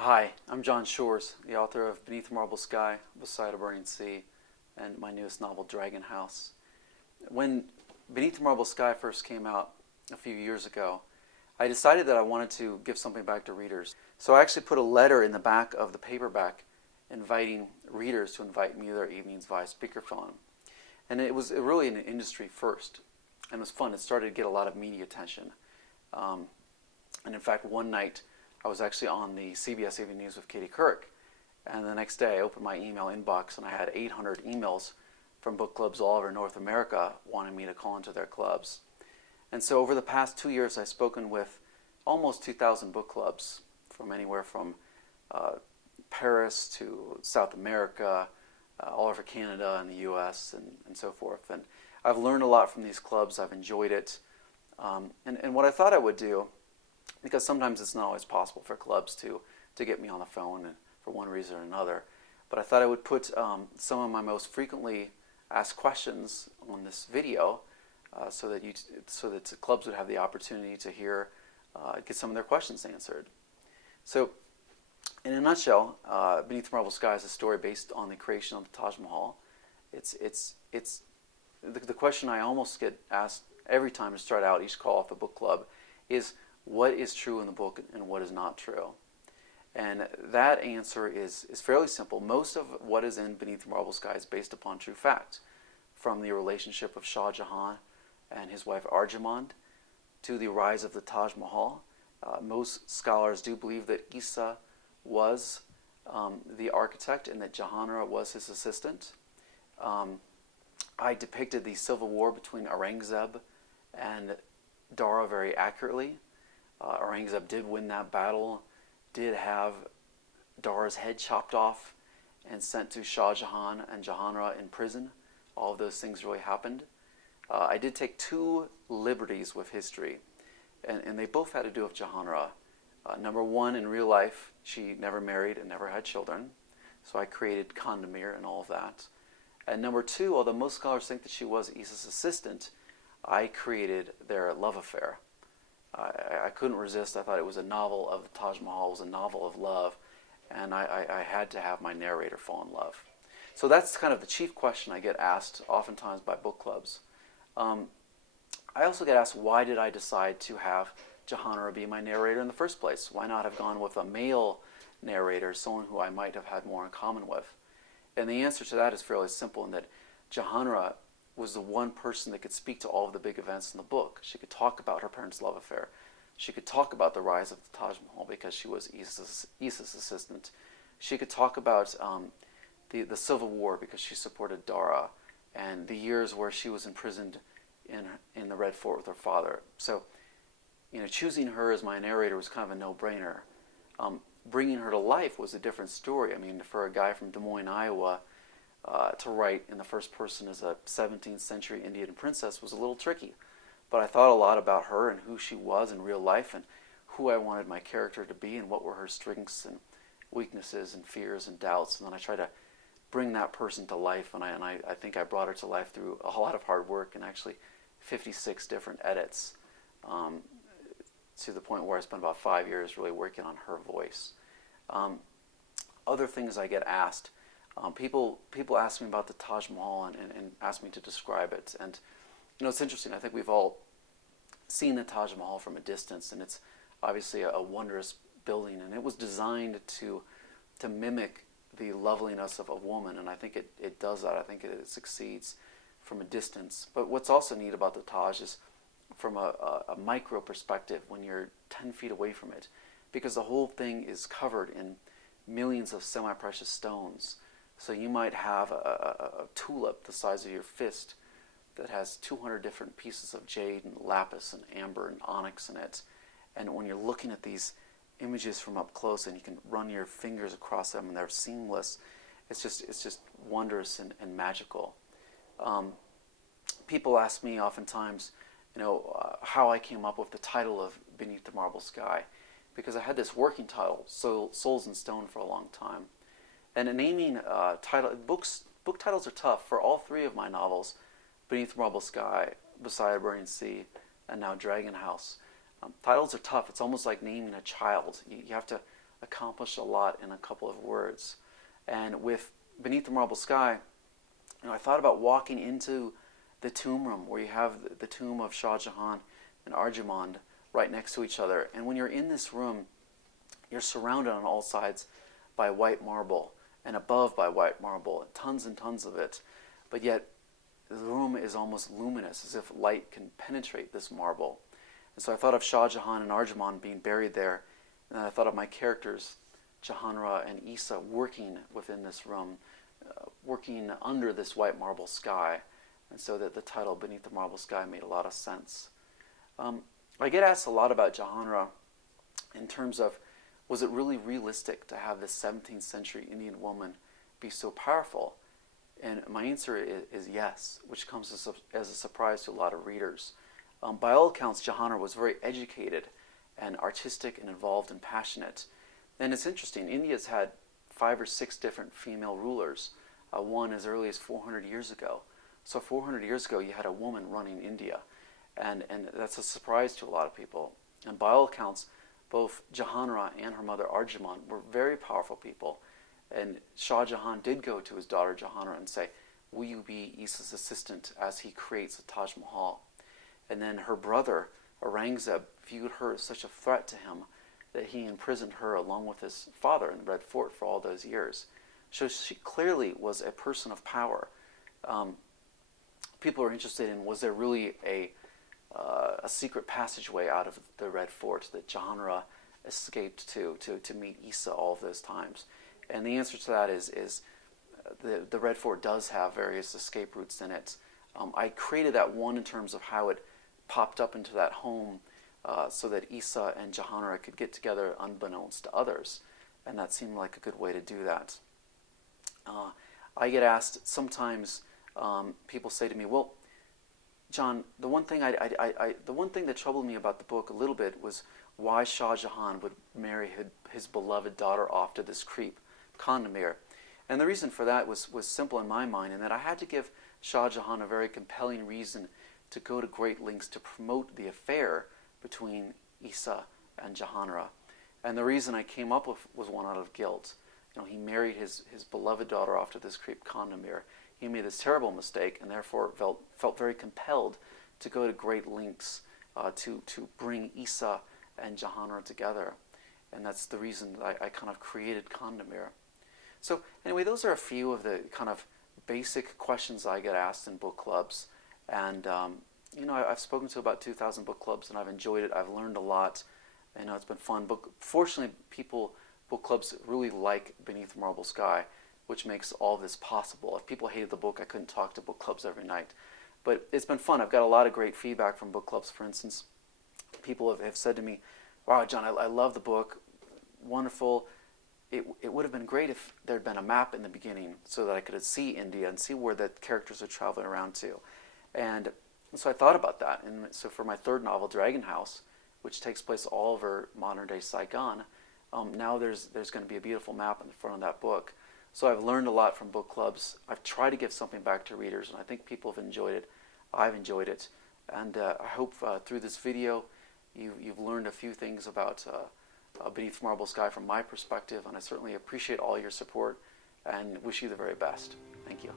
Hi, I'm John Shores, the author of Beneath the Marble Sky, Beside a Burning Sea, and my newest novel, Dragon House. When Beneath the Marble Sky first came out a few years ago, I decided that I wanted to give something back to readers. So I actually put a letter in the back of the paperback inviting readers to invite me to their evenings via speakerphone. And it was really an industry first, and it was fun. It started to get a lot of media attention. And in fact, one night, I was actually on the CBS Evening News with Katie Couric, and the next day I opened my email inbox and I had 800 emails from book clubs all over North America wanting me to call into their clubs. And so over the past 2 years I've spoken with almost 2,000 book clubs from anywhere from Paris to South America, all over Canada and the US and so forth. And I've learned a lot from these clubs. I've enjoyed it. And what I thought I would do, because sometimes it's not always possible for clubs to get me on the phone for one reason or another. But I thought I would put some of my most frequently asked questions on this video so that the clubs would have the opportunity to get some of their questions answered. So, in a nutshell, Beneath the Marble Sky is a story based on the creation of the Taj Mahal. It's the question I almost get asked every time to start out each call off a book club is, what is true in the book and what is not true? And that answer is fairly simple. Most of what is in Beneath the Marble Sky is based upon true fact, from the relationship of Shah Jahan and his wife Arjamand to the rise of the Taj Mahal. Most scholars do believe that Isa was the architect and that Jahanara was his assistant. I depicted the civil war between Aurangzeb and Dara very accurately. Aurangzeb did win that battle, did have Dara's head chopped off and sent to Shah Jahan and Jahanara in prison. All of those things really happened. I did take two liberties with history, and they both had to do with Jahanara. Number one, in real life, she never married and never had children, so I created Kandamir and all of that. And number two, although most scholars think that she was Isa's assistant, I created their love affair. I couldn't resist. I thought it was a novel of the Taj Mahal, it was a novel of love, and I had to have my narrator fall in love. So that's kind of the chief question I get asked oftentimes by book clubs. I also get asked, why did I decide to have Jahanara be my narrator in the first place? Why not have gone with a male narrator, someone who I might have had more in common with? And the answer to that is fairly simple, in that Jahanara was the one person that could speak to all of the big events in the book. She could talk about her parents' love affair. She could talk about the rise of the Taj Mahal because she was Isa's assistant. She could talk about the Civil War because she supported Dara, and the years where she was imprisoned in the Red Fort with her father. So, choosing her as my narrator was kind of a no-brainer. Bringing her to life was a different story. I mean, for a guy from Des Moines, Iowa, to write in the first person as a 17th century Indian princess was a little tricky. But I thought a lot about her and who she was in real life and who I wanted my character to be and what were her strengths and weaknesses and fears and doubts. And then I tried to bring that person to life, and I think I brought her to life through a lot of hard work and actually 56 different edits, to the point where I spent about 5 years really working on her voice. Other things I get asked, people ask me about the Taj Mahal and ask me to describe it. And it's interesting. I think we've all seen the Taj Mahal from a distance, and it's obviously a wondrous building, and it was designed to mimic the loveliness of a woman, and I think it does that. I think it succeeds from a distance. But what's also neat about the Taj is from a micro perspective when you're 10 feet away from it, because the whole thing is covered in millions of semi-precious stones. So you might have a tulip the size of your fist that has 200 different pieces of jade and lapis and amber and onyx in it. And when you're looking at these images from up close and you can run your fingers across them and they're seamless, it's just wondrous and magical. People ask me oftentimes, how I came up with the title of Beneath the Marble Sky, because I had this working title, Souls in Stone, for a long time. And naming book titles are tough. For all three of my novels, Beneath the Marble Sky, Beside a Burning Sea, and now Dragon House, titles are tough. It's almost like naming a child. You have to accomplish a lot in a couple of words. And with Beneath the Marble Sky, I thought about walking into the tomb room where you have the tomb of Shah Jahan and Arjamand right next to each other. And when you're in this room, you're surrounded on all sides by white marble and above by white marble, tons and tons of it. But yet the room is almost luminous, as if light can penetrate this marble. And so I thought of Shah Jahan and Arjamand being buried there, and then I thought of my characters, Jahanra and Isa, working within this room, working under this white marble sky. And so that the title Beneath the Marble Sky made a lot of sense. I get asked a lot about Jahanra in terms of, was it really realistic to have this 17th century Indian woman be so powerful? And my answer is yes, which comes as a surprise to a lot of readers. By all accounts, Jahanra was very educated and artistic and involved and passionate. And it's interesting, India's had 5 or 6 different female rulers, one as early as 400 years ago. So 400 years ago, you had a woman running India. And that's a surprise to a lot of people. And by all accounts, both Jahanra and her mother Arjamand were very powerful people. And Shah Jahan did go to his daughter Jahanra and say, will you be Isa's assistant as he creates the Taj Mahal? And then her brother Aurangzeb viewed her as such a threat to him that he imprisoned her along with his father in the Red Fort for all those years. So she clearly was a person of power. People are interested in, was there really a secret passageway out of the Red Fort that Jahanra escaped to meet Isa all of those times? And the answer to that is the Red Fort does have various escape routes in it. I created that one in terms of how it popped up into that home so that Isa and Jahanra could get together unbeknownst to others. And that seemed like a good way to do that. I get asked sometimes, people say to me, well, John, the one thing that troubled me about the book a little bit was why Shah Jahan would marry his beloved daughter off to this creep, Kandamir. And the reason for that was simple in my mind, in that I had to give Shah Jahan a very compelling reason to go to great lengths to promote the affair between Isa and Jahanra. And the reason I came up with was one out of guilt. He married his beloved daughter off to this creep, Kandamir. He made this terrible mistake and therefore felt very compelled to go to great lengths to bring Isa and Jahanra together. And that's the reason that I kind of created Kandamir. So anyway, those are a few of the kind of basic questions I get asked in book clubs. And I've spoken to about 2,000 book clubs and I've enjoyed it. I've learned a lot. It's been fun. Fortunately, book clubs really like Beneath the Marble Sky, which makes all this possible. If people hated the book, I couldn't talk to book clubs every night. But it's been fun. I've got a lot of great feedback from book clubs. For instance, people have said to me, wow, John, I love the book. Wonderful. It would have been great if there had been a map in the beginning so that I could see India and see where the characters are traveling around to. And so I thought about that. And so for my third novel, Dragon House, which takes place all over modern-day Saigon, now there's going to be a beautiful map in the front of that book. So I've learned a lot from book clubs. I've tried to give something back to readers, and I think people have enjoyed it. I've enjoyed it. And I hope through this video you've learned a few things about Beneath the Marble Sky from my perspective, and I certainly appreciate all your support and wish you the very best. Thank you.